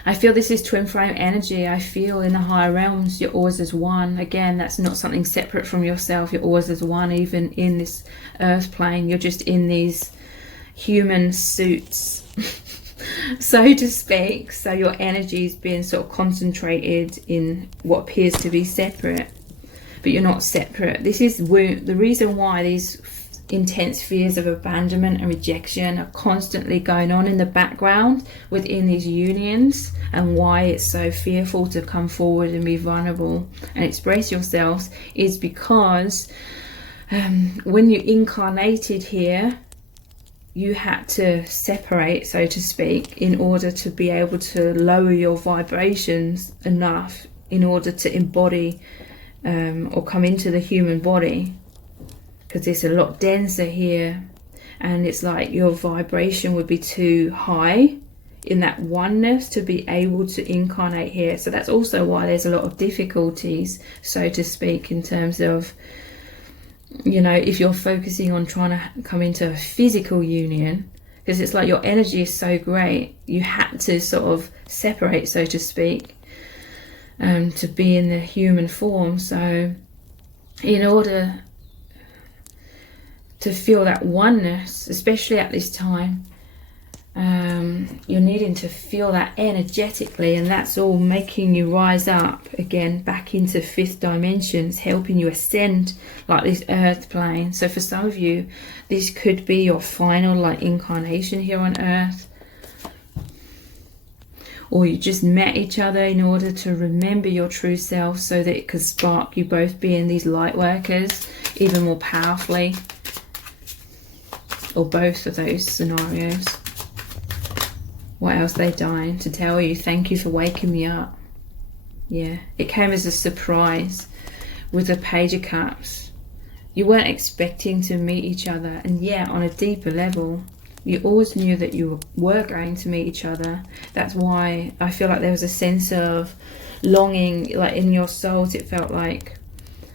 I feel this is twin flame energy. I feel in the higher realms, you're always as one. Again, that's not something separate from yourself. You're always as one, even in this earth plane. You're just in these human suits, so to speak. So your energy is being sort of concentrated in what appears to be separate, but you're not separate. This is the reason why these intense fears of abandonment and rejection are constantly going on in the background within these unions, and why it's so fearful to come forward and be vulnerable and express yourselves is because when you incarnated here, you had to separate, so to speak, in order to be able to lower your vibrations enough in order to embody or come into the human body, because it's a lot denser here, and it's like your vibration would be too high in that oneness to be able to incarnate here. So that's also why there's a lot of difficulties, so to speak, in terms of, you know, if you're focusing on trying to come into a physical union, because it's like your energy is so great, you had to sort of separate, so to speak, to be in the human form. So in order to feel that oneness, especially at this time, you're needing to feel that energetically, and that's all making you rise up again back into fifth dimensions, helping you ascend like this earth plane. So for some of you, this could be your final like incarnation here on earth, or you just met each other in order to remember your true self, so that it could spark you both being these light workers even more powerfully, or both of those scenarios. What else? They dying to tell you, thank you for waking me up. Yeah, it came as a surprise with the Page of Cups. You weren't expecting to meet each other, and yeah, on a deeper level, you always knew that you were going to meet each other. That's why I feel like there was a sense of longing, like in your souls. It felt like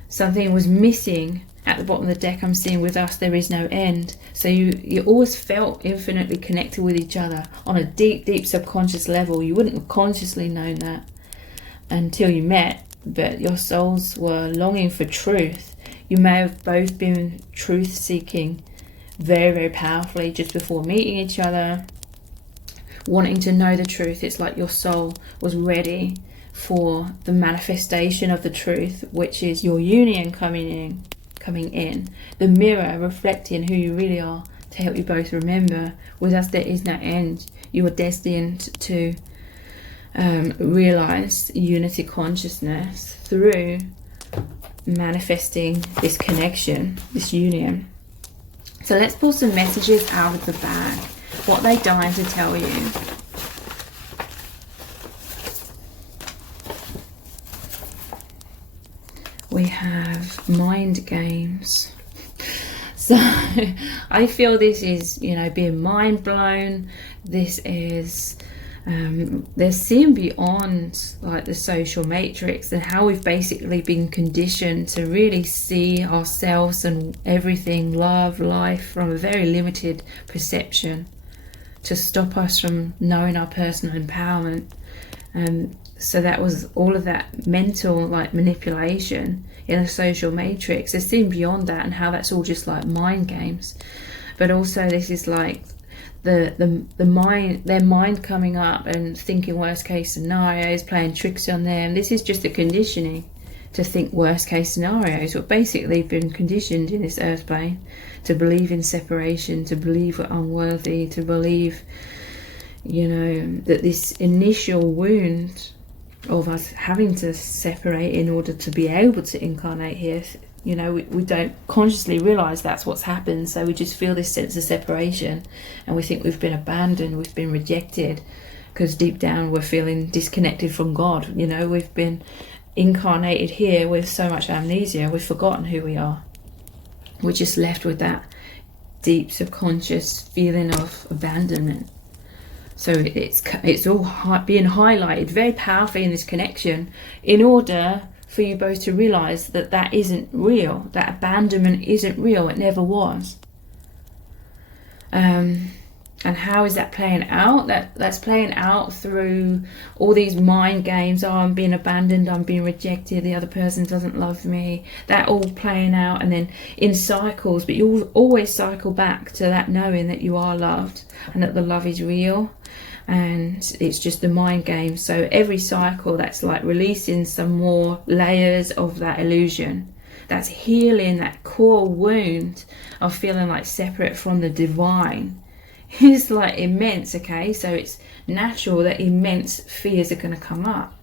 something was missing. At the bottom of the deck, I'm seeing with us, there is no end. So you always felt infinitely connected with each other on a deep, deep subconscious level. You wouldn't have consciously known that until you met, but your souls were longing for truth. You may have both been truth seeking very, very powerfully just before meeting each other, wanting to know the truth. It's like your soul was ready for the manifestation of the truth, which is your union coming in, the mirror reflecting who you really are, to help you both remember, with us there is no end. You are destined to realize unity consciousness through manifesting this connection, this union. So let's pull some messages out of the bag, what they dying to tell you. We have mind games. So I feel this is, you know, being mind blown. This is they're seeing beyond like the social matrix and how we've basically been conditioned to really see ourselves and everything, love, life, from a very limited perception, to stop us from knowing our personal empowerment. so that was all of that mental like manipulation in a social matrix. There's seen beyond that, and how that's all just like mind games. But also this is like the mind, their mind coming up and thinking worst case scenarios, playing tricks on them. This is just the conditioning to think worst case scenarios. We're basically been conditioned in this earth plane to believe in separation, to believe we're unworthy, to believe, you know, that this initial wound of us having to separate in order to be able to incarnate here, you know, we don't consciously realize that's what's happened. So we just feel this sense of separation, and we think we've been abandoned, we've been rejected, because deep down we're feeling disconnected from God. You know, we've been incarnated here with so much amnesia, we've forgotten who we are. We're just left with that deep subconscious feeling of abandonment. So it's all being highlighted very powerfully in this connection, in order for you both to realize that that isn't real, that abandonment isn't real, it never was. And how is that playing out? That's playing out through all these mind games. Oh, I'm being abandoned, I'm being rejected, the other person doesn't love me. That all playing out, and then in cycles, but you always cycle back to that knowing that you are loved and that the love is real. And it's just the mind game. So every cycle, that's like releasing some more layers of that illusion. That's healing that core wound of feeling like separate from the divine. It's like immense, okay? So it's natural that immense fears are going to come up.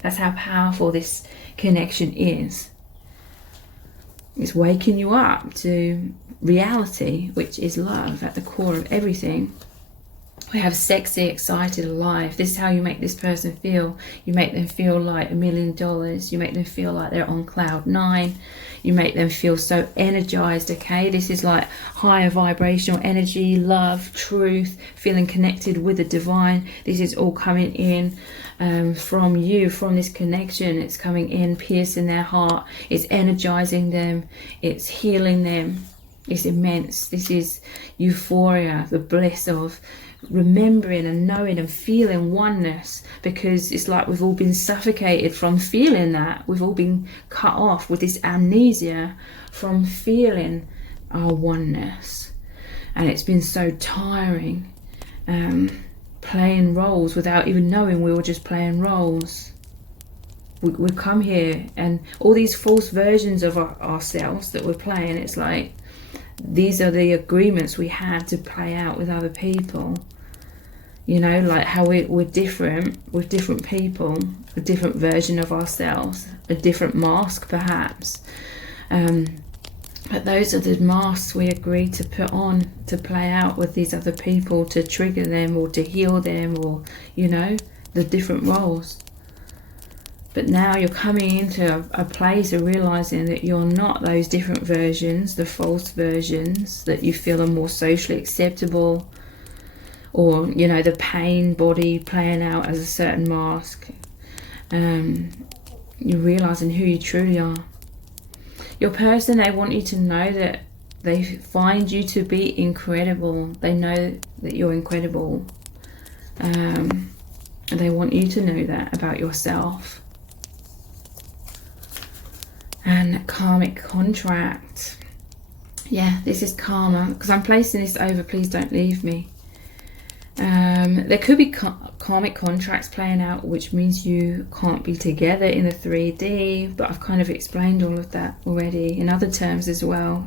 That's how powerful this connection is. It's waking you up to reality, which is love at the core of everything. We have sexy, excited, alive. This is how you make this person feel. You make them feel like $1 million. You make them feel like they're on cloud 9. You make them feel so energized, okay? This is like higher vibrational energy, love, truth, feeling connected with the divine. This is all coming in from you, from this connection. It's coming in, piercing their heart. It's energizing them. It's healing them. It's immense. This is euphoria, the bliss of remembering and knowing and feeling oneness, because it's like we've all been suffocated from feeling that. We've all been cut off with this amnesia from feeling our oneness, and it's been so tiring playing roles without even knowing we were just playing roles. We come here and all these false versions of ourselves that we're playing, it's like these are the agreements we had to play out with other people. You know, like how we're different with different people, a different version of ourselves, a different mask perhaps. But those are the masks we agreed to put on to play out with these other people, to trigger them or to heal them, or, you know, the different roles. But now you're coming into a place of realizing that you're not those different versions, the false versions that you feel are more socially acceptable, or, you know, the pain body playing out as a certain mask. You're realizing who you truly are. Your person, they want you to know that they find you to be incredible. They know that you're incredible. And they want you to know that about yourself. And karmic contract. Yeah, this is karma. Because I'm placing this over, please don't leave me. There could be karmic contracts playing out, which means you can't be together in the 3D, but I've kind of explained all of that already in other terms as well.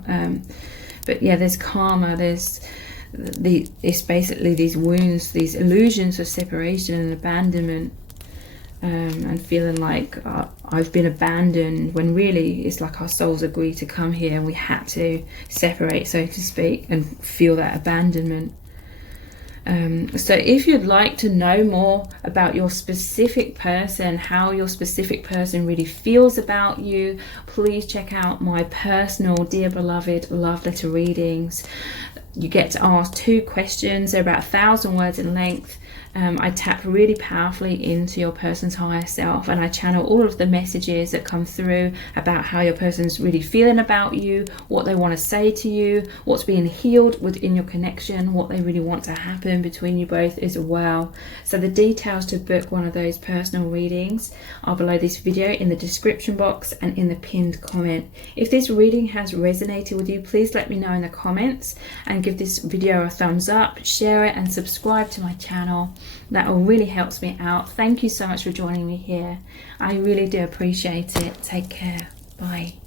But yeah, there's karma, it's basically these wounds, these illusions of separation and abandonment, and feeling like I've been abandoned, when really it's like our souls agreed to come here and we had to separate, so to speak, and feel that abandonment. So if you'd like to know more about your specific person, how your specific person really feels about you, please check out my personal Dear Beloved love letter readings. You get to ask 2 questions. They're about 1,000 words in length. I tap really powerfully into your person's higher self, and I channel all of the messages that come through about how your person's really feeling about you, what they want to say to you, what's being healed within your connection, what they really want to happen between you both as well. So the details to book one of those personal readings are below this video in the description box and in the pinned comment. If this reading has resonated with you, please let me know in the comments, and give this video a thumbs up, share it, and subscribe to my channel. That all really helps me out. Thank you so much for joining me here. I really do appreciate it. Take care. Bye.